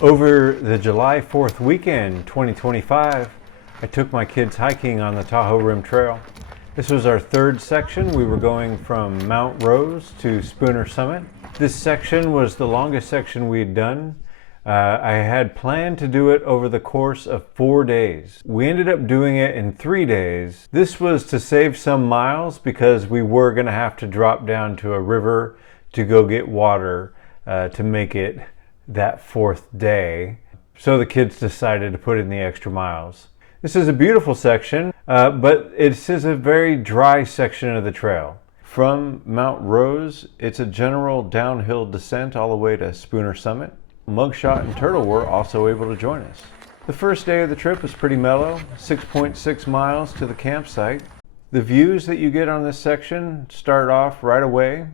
Over the July 4th weekend 2025, I took my kids hiking on the Tahoe Rim Trail. This was our third section. We were going from Mount Rose to Spooner Summit. This section was the longest section we had done. I had planned to do it over the course of 4 days. We ended up doing it in 3 days. This was to save some miles because we were going to have to drop down to a river to go get water to make it that fourth day. So the kids decided to put in the extra miles. This is a beautiful section, but it is a very dry section of the trail. From Mount Rose, it's a general downhill descent all the way to Spooner Summit. Mugshot and Turtle were also able to join us. The first day of the trip was pretty mellow, 6.6 miles to the campsite. The views that you get on this section start off right away.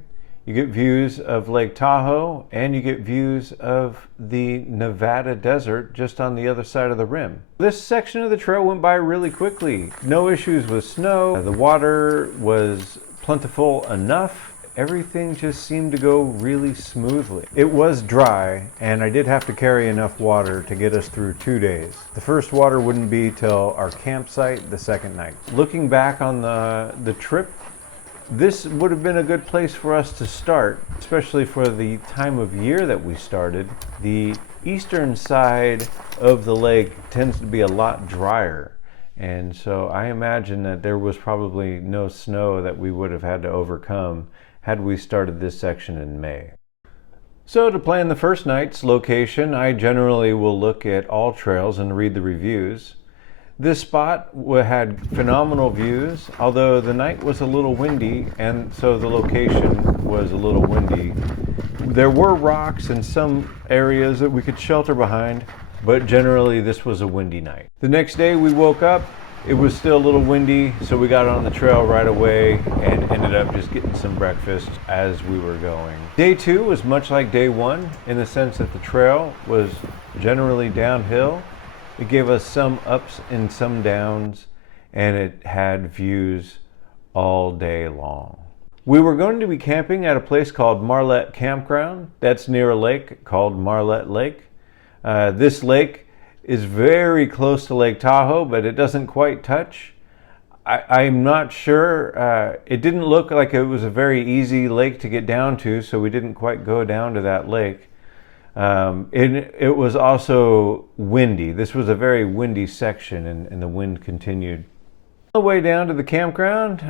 You get views of Lake Tahoe and you get views of the Nevada desert just on the other side of the rim. This section of the trail went by really quickly. No issues with snow. The water was plentiful enough. Everything just seemed to go really smoothly. It was dry and I did have to carry enough water to get us through 2 days. The first water wouldn't be till our campsite the second night. Looking back on the trip, this would have been a good place for us to start, especially for the time of year that we started. The eastern side of the lake tends to be a lot drier, and so I imagine that there was probably no snow that we would have had to overcome had we started this section in May. So to plan the first night's location, I generally will look at all trails and read the reviews. This spot had phenomenal views, although the night was a little windy, and so the location was a little windy. There were rocks in some areas that we could shelter behind, but generally this was a windy night. The next day we woke up, it was still a little windy, so we got on the trail right away and ended up just getting some breakfast as we were going. Day 2 was much like day 1 in the sense that the trail was generally downhill. It gave us some ups and some downs, and it had views all day long. We were going to be camping at a place called Marlette Campground. That's near a lake called Marlette Lake. This lake is very close to Lake Tahoe, but it doesn't quite touch. I'm not sure. It didn't look like it was a very easy lake to get down to, so we didn't quite go down to that lake. It was also windy. This was a very windy section, and the wind continued. On the way down to the campground,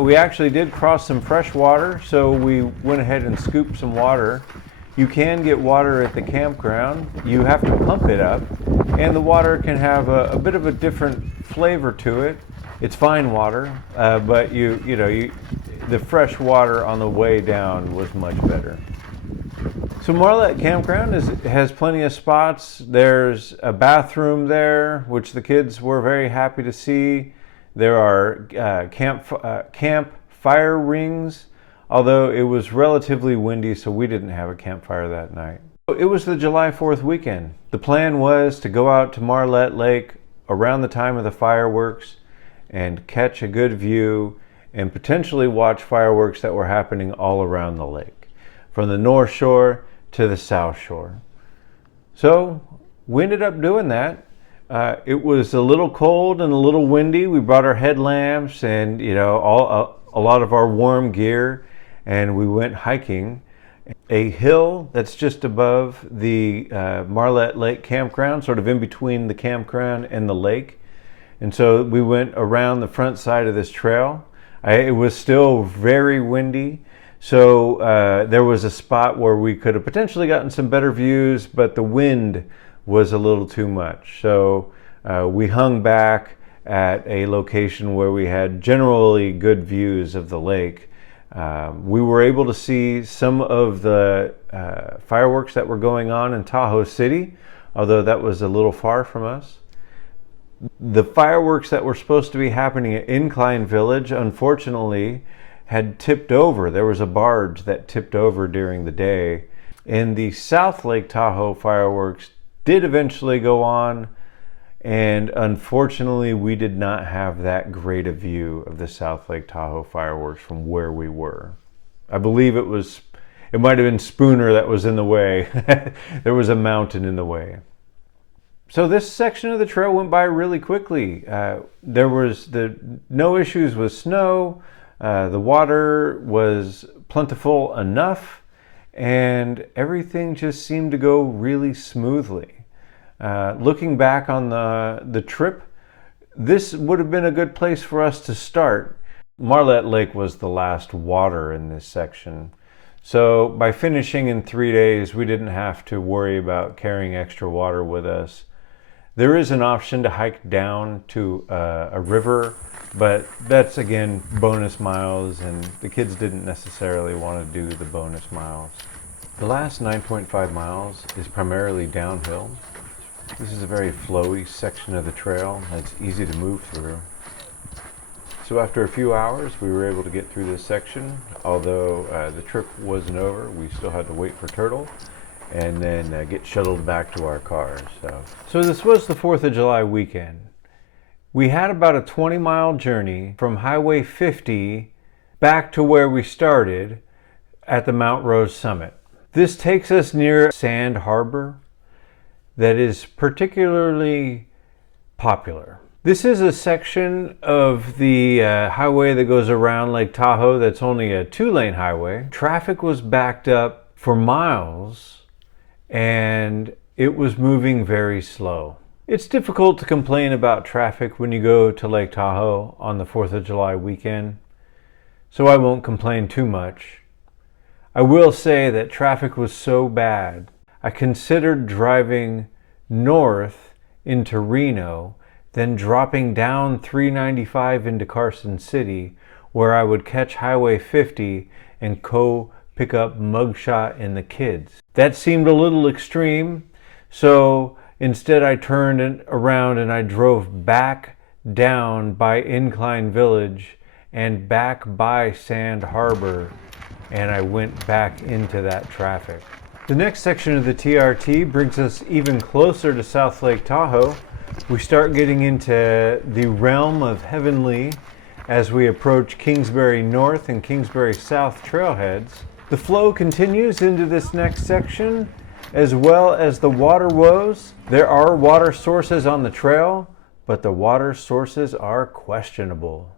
we actually did cross some fresh water, so we went ahead and scooped some water. You can get water at the campground. You have to pump it up, and the water can have a bit of a different flavor to it. It's fine water, but the fresh water on the way down was much better. So Marlette Campground has plenty of spots. There's a bathroom there, which the kids were very happy to see. There are campfire rings, although it was relatively windy, so we didn't have a campfire that night. It was the July 4th weekend. The plan was to go out to Marlette Lake around the time of the fireworks and catch a good view and potentially watch fireworks that were happening all around the lake, from the north shore to the south shore. So we ended up doing that. It was a little cold and a little windy. We brought our headlamps and a lot of our warm gear, and we went hiking a hill that's just above the Marlette Lake Campground, sort of in between the campground and the lake. And so we went around the front side of this trail. It was still very windy. So there was a spot where we could have potentially gotten some better views, but the wind was a little too much. So we hung back at a location where we had generally good views of the lake. We were able to see some of the fireworks that were going on in Tahoe City, although that was a little far from us. The fireworks that were supposed to be happening at Incline Village, unfortunately, had tipped over. There was a barge that tipped over during the day. And the South Lake Tahoe fireworks did eventually go on, and unfortunately we did not have that great a view of the South Lake Tahoe fireworks from where we were. I believe it was It might have been Spooner that was in the way. There was a mountain in the way. So this section of the trail went by really quickly. There was no issues with snow. The water was plentiful enough, and everything just seemed to go really smoothly. Looking back on the trip, this would have been a good place for us to start. Marlette Lake was the last water in this section. So by finishing in 3 days, we didn't have to worry about carrying extra water with us. There is an option to hike down to a river, but that's again bonus miles, and the kids didn't necessarily want to do the bonus miles. The last 9.5 miles is primarily downhill. This is a very flowy section of the trail that's easy to move through. So after a few hours, we were able to get through this section. Although the trip wasn't over, we still had to wait for Turtle and then get shuttled back to our cars. So this was the 4th of July weekend. We had about a 20-mile journey from Highway 50 back to where we started at the Mount Rose summit. This takes us near Sand Harbor that is particularly popular. This is a section of the highway that goes around Lake Tahoe that's only a 2-lane highway. Traffic was backed up for miles and it was moving very slow. It's difficult to complain about traffic when you go to Lake Tahoe on the 4th of July weekend, so I won't complain too much. I will say that traffic was so bad, I considered driving north into Reno, then dropping down 395 into Carson City, where I would catch Highway 50 and pick up Mugshot and the kids. That seemed a little extreme, so instead I turned around and I drove back down by Incline Village and back by Sand Harbor, and I went back into that traffic. The next section of the TRT brings us even closer to South Lake Tahoe. We start getting into the realm of heavenly as we approach Kingsbury North and Kingsbury South trailheads. The flow continues into this next section, as well as the water woes. There are water sources on the trail, but the water sources are questionable.